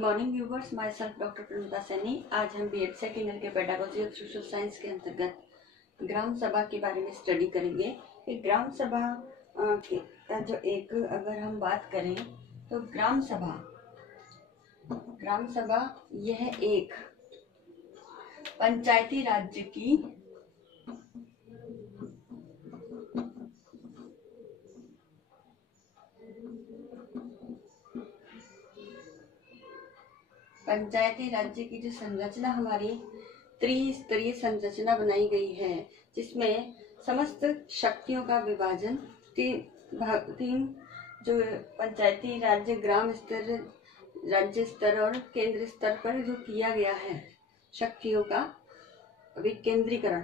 Morning viewers, my self doctor Pranata Saini. आज हम BEd second year के पेडागोजी ऑफ सोशल साइंस के अंतर्गत ग्राम सभा के बारे में स्टडी करेंगे। ग्राम सभा का जो एक अगर हम बात करें तो ग्राम सभा यह एक पंचायती राज्य की जो संरचना हमारी त्रिस्तरीय संरचना बनाई गई है, जिसमें समस्त शक्तियों का विभाजन तीन जो पंचायती राज्य, ग्राम स्तर, राज्य स्तर और केंद्र स्तर पर जो किया गया है शक्तियों का विकेंद्रीकरण,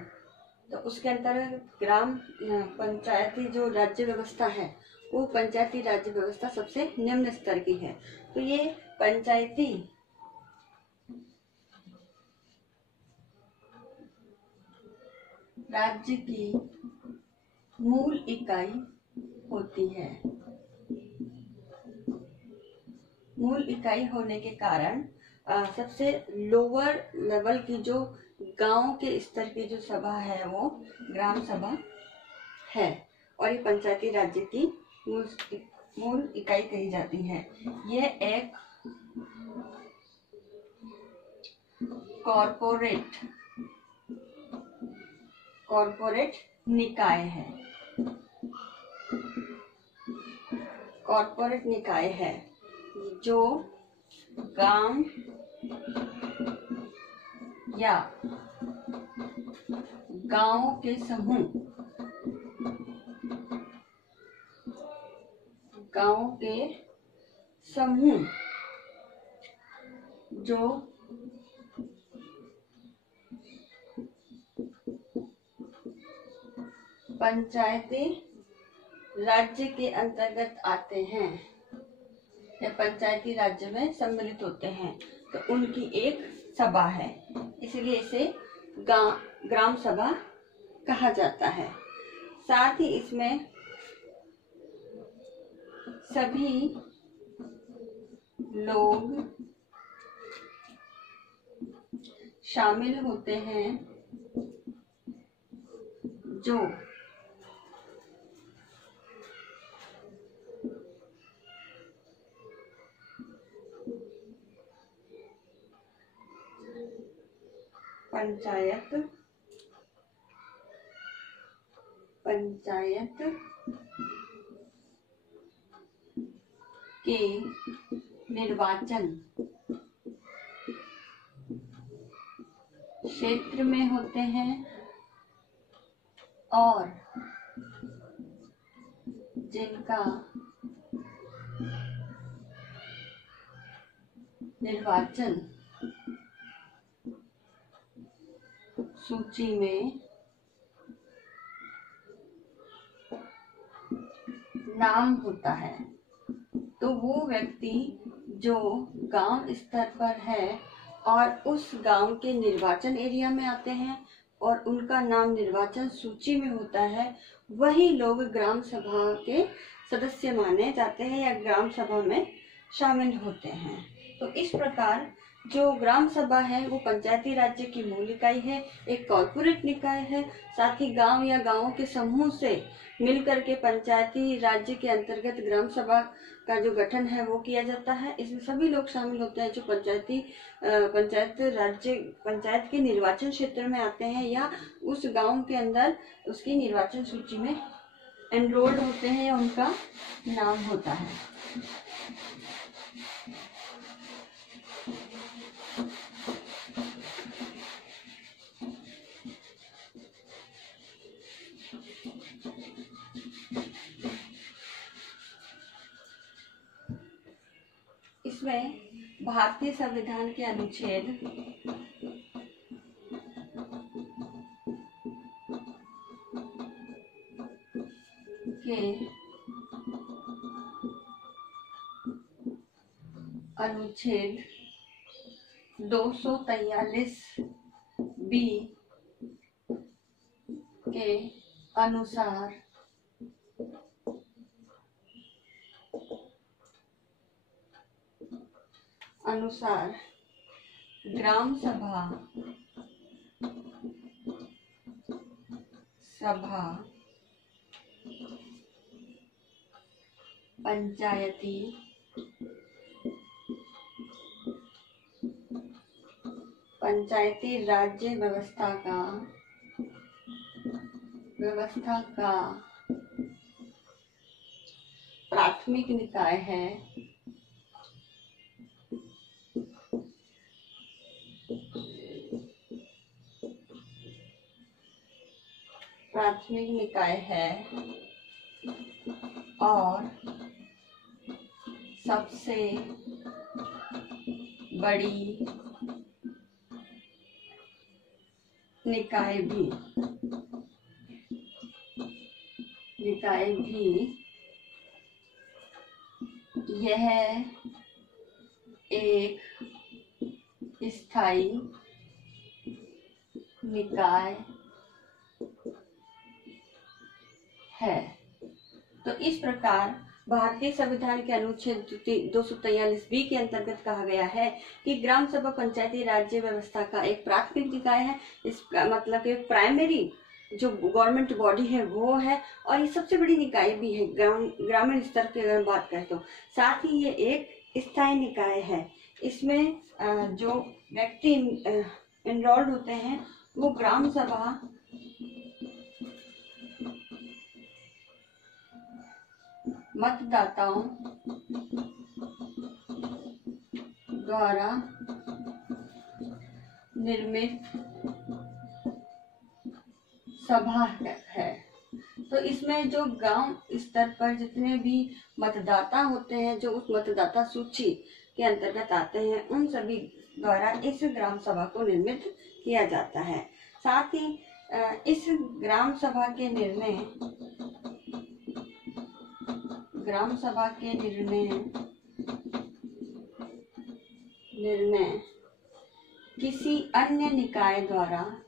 तो उसके अंतर्गत ग्राम पंचायती जो राज्य व्यवस्था है वो पंचायती राज्य व्यवस्था सबसे निम्न स्तर की है। तो ये पंचायती राज्य की मूल इकाई होती है। मूल इकाई होने के कारण सबसे लोअर लेवल की जो गांव के स्तर की जो सभा है वो ग्राम सभा है, और ये पंचायती राज्य की मूल इकाई कही जाती है। यह एक कॉर्पोरेट निकाय है। कॉर्पोरेट निकाय है जो गांव या गांवों के समूह जो पंचायती राज्य के अंतर्गत आते हैं या पंचायती राज्य में सम्मिलित होते हैं, तो उनकी एक सभा है, इसलिए इसे ग्राम सभा कहा जाता है। साथ ही इसमें सभी लोग शामिल होते हैं जो पंचायत के निर्वाचन क्षेत्र में होते हैं और जिनका निर्वाचन सूची में नाम होता है। तो वो व्यक्ति जो गांव स्तर पर है और उस गांव के निर्वाचन एरिया में आते हैं और उनका नाम निर्वाचन सूची में होता है, वही लोग ग्राम सभा के सदस्य माने जाते हैं या ग्राम सभा में शामिल होते हैं। तो इस प्रकार जो ग्राम सभा है वो पंचायती राज्य की मूल इकाई है, एक कॉर्पोरेट निकाय है। साथ ही गांव या गांवों के समूह से मिलकर के पंचायती राज्य के अंतर्गत ग्राम सभा का जो गठन है वो किया जाता है। इसमें सभी लोग शामिल होते हैं जो पंचायत के निर्वाचन क्षेत्र में आते हैं या उस गांव के अंदर उसकी निर्वाचन सूची में एनरोल्ड होते हैं या उनका नाम होता है। इसमें भारतीय संविधान के अनुच्छेद अनुच्छेद 243 बी के अनुसार अनुसार ग्राम सभा पंचायती राज्य व्यवस्था का प्राथमिक निकाय है। और सबसे बड़ी निकाय भी यह एक स्थायी निकाय है। तो इस प्रकार भारतीय संविधान के अनुच्छेद 243B के अंतर्गत कहा गया है कि ग्राम सभा पंचायती राज्य व्यवस्था का एक प्राथमिक निकाय है। इसका मतलब एक प्राइमरी जो गवर्नमेंट बॉडी है वो है, और ये सबसे बड़ी निकाय भी है ग्रामीण स्तर की अगर बात करें तो। साथ ही ये एक स्थायी निकाय है। इसमें जो व्यक्ति इनरोल्ड होते हैं वो ग्राम सभा मतदाताओं द्वारा निर्मित सभा है। तो इसमें जो गांव स्तर पर जितने भी मतदाता होते हैं जो उस मतदाता सूची के अंतर्गत आते हैं, उन सभी द्वारा इस ग्राम सभा को निर्मित किया जाता है। साथ ही इस ग्राम सभा के निर्णय किसी अन्य निकाय द्वारा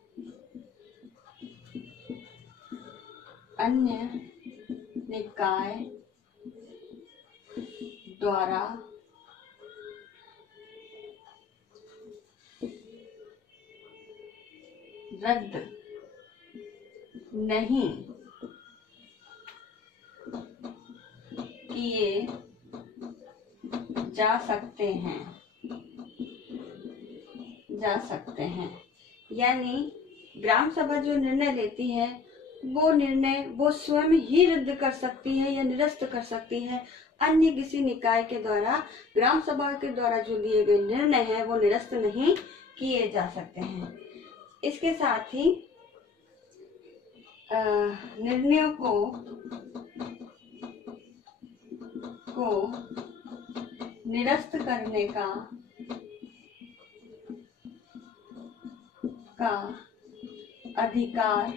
रद्द नहीं किए जा सकते हैं। यानी ग्राम सभा जो निर्णय लेती है वो निर्णय वो स्वयं ही रद्द कर सकती है या निरस्त कर सकती है। अन्य किसी निकाय के द्वारा ग्राम सभा के द्वारा जो लिए गए निर्णय है वो निरस्त नहीं किए जा सकते हैं। इसके साथ ही निर्णयों को निरस्त करने का अधिकार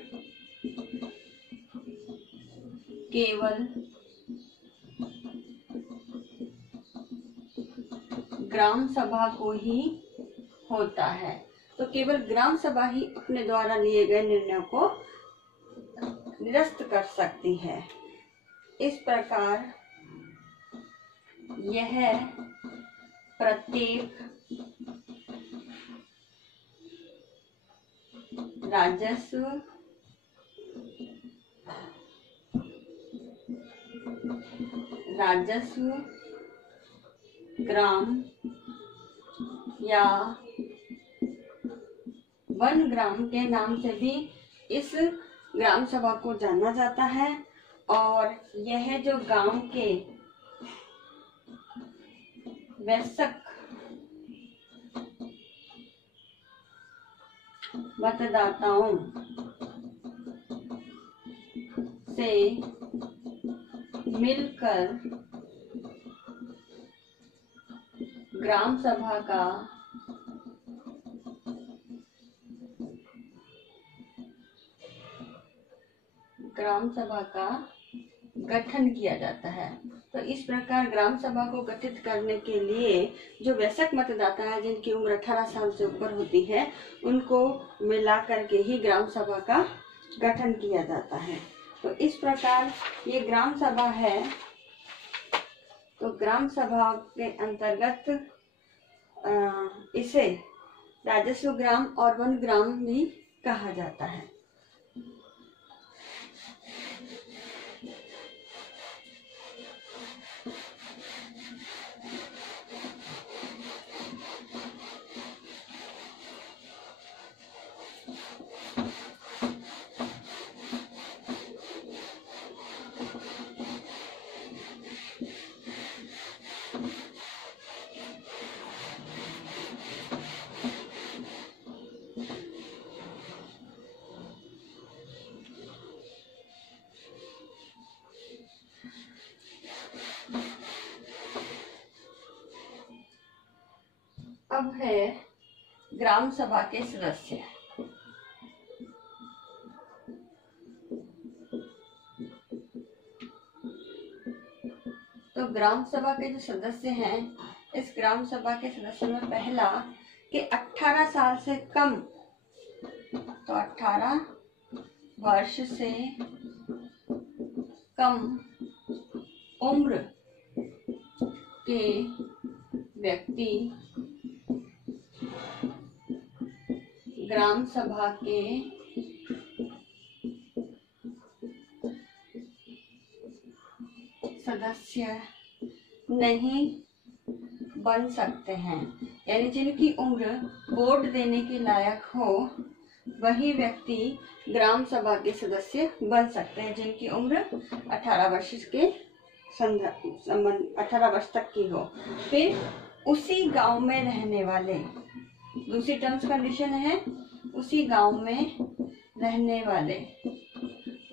केवल ग्राम सभा को ही होता है। तो केवल ग्राम सभा ही अपने द्वारा लिए गए निर्णयों को निरस्त कर सकती है। इस प्रकार यह प्रत्येक राजस्व ग्राम या वन ग्राम के नाम से भी इस ग्राम सभा को जाना जाता है। और यह जो गांव के वयस्क मतदाताओं से मिलकर ग्राम सभा का गठन किया जाता है। तो इस प्रकार ग्राम सभा को गठित करने के लिए जो वयस्क मतदाता है जिनकी उम्र 18 साल से ऊपर होती है उनको मिला करके ही ग्राम सभा का गठन किया जाता है। तो इस प्रकार ये ग्राम सभा है। तो ग्राम सभा के अंतर्गत इसे राजस्व ग्राम और वन ग्राम भी कहा जाता है। अब है ग्राम सभा के सदस्य। तो ग्राम सभा के जो सदस्य हैं, इस ग्राम सभा के सदस्यों में पहला कि 18 साल से कम, तो 18 वर्ष से कम उम्र के व्यक्ति ग्राम सभा के सदस्य नहीं बन सकते हैं। यानी जिनकी उम्र वोट देने के लायक हो वही व्यक्ति ग्राम सभा के सदस्य बन सकते हैं, जिनकी उम्र 18 वर्ष के 18 वर्ष तक की हो। फिर उसी गांव में रहने वाले, दूसरी टर्म्स कंडीशन है, उसी गांव में रहने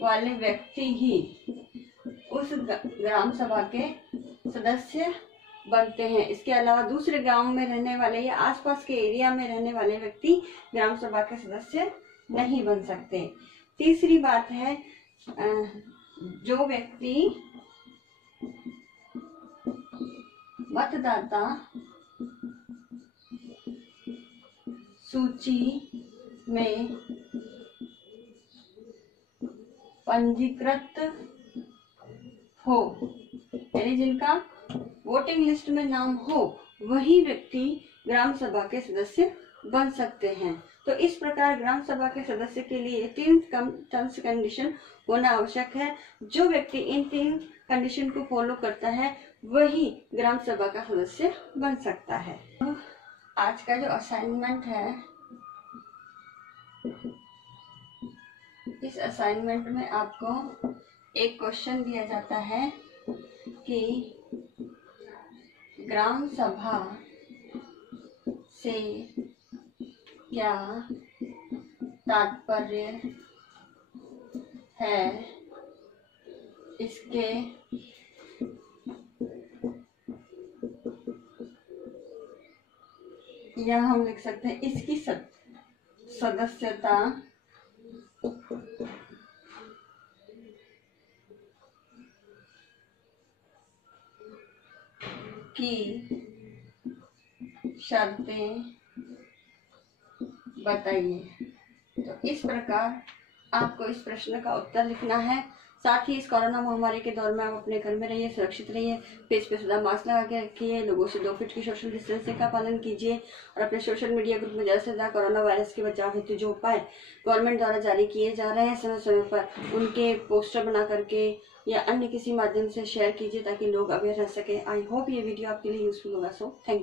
वाले व्यक्ति ही उस ग्राम सभा के सदस्य बनते हैं। इसके अलावा दूसरे गांव में रहने वाले या आसपास के एरिया में रहने वाले व्यक्ति ग्राम सभा के सदस्य नहीं बन सकते। तीसरी बात है, जो व्यक्ति मतदाता सूची में पंजीकृत हो, यानी जिनका वोटिंग लिस्ट में नाम हो, वही व्यक्ति ग्राम सभा के सदस्य बन सकते हैं। तो इस प्रकार ग्राम सभा के सदस्य के लिए 3 टर्म्स कंडीशन होना आवश्यक है। जो व्यक्ति इन 3 कंडीशन को फॉलो करता है वही ग्राम सभा का सदस्य बन सकता है। आज का जो असाइनमेंट है, इस असाइनमेंट में आपको एक क्वेश्चन दिया जाता है कि ग्राम सभा से क्या तात्पर्य है, इसके या हम लिख सकते हैं इसकी सदस्यता की शर्तें बताइए। तो इस प्रकार आपको इस प्रश्न का उत्तर लिखना है। साथ ही इस कोरोना महामारी के दौर में आप अपने घर में रहिए, सुरक्षित रहिए, फेस पे सदा मास्क लगा के रखिए, लोगों से 2 फीट की सोशल डिस्टेंसिंग का पालन कीजिए और अपने सोशल मीडिया ग्रुप में ज़्यादा से ज़्यादा कोरोना वायरस के बचाव हेतु जो उपाय गवर्नमेंट द्वारा जारी किए जा रहे हैं समय समय पर उनके पोस्टर बना करके या अन्य किसी माध्यम से शेयर कीजिए ताकि लोग अवेयर रह सके। आई होप ये वीडियो आपके लिए यूजफुल होगा। So thank you.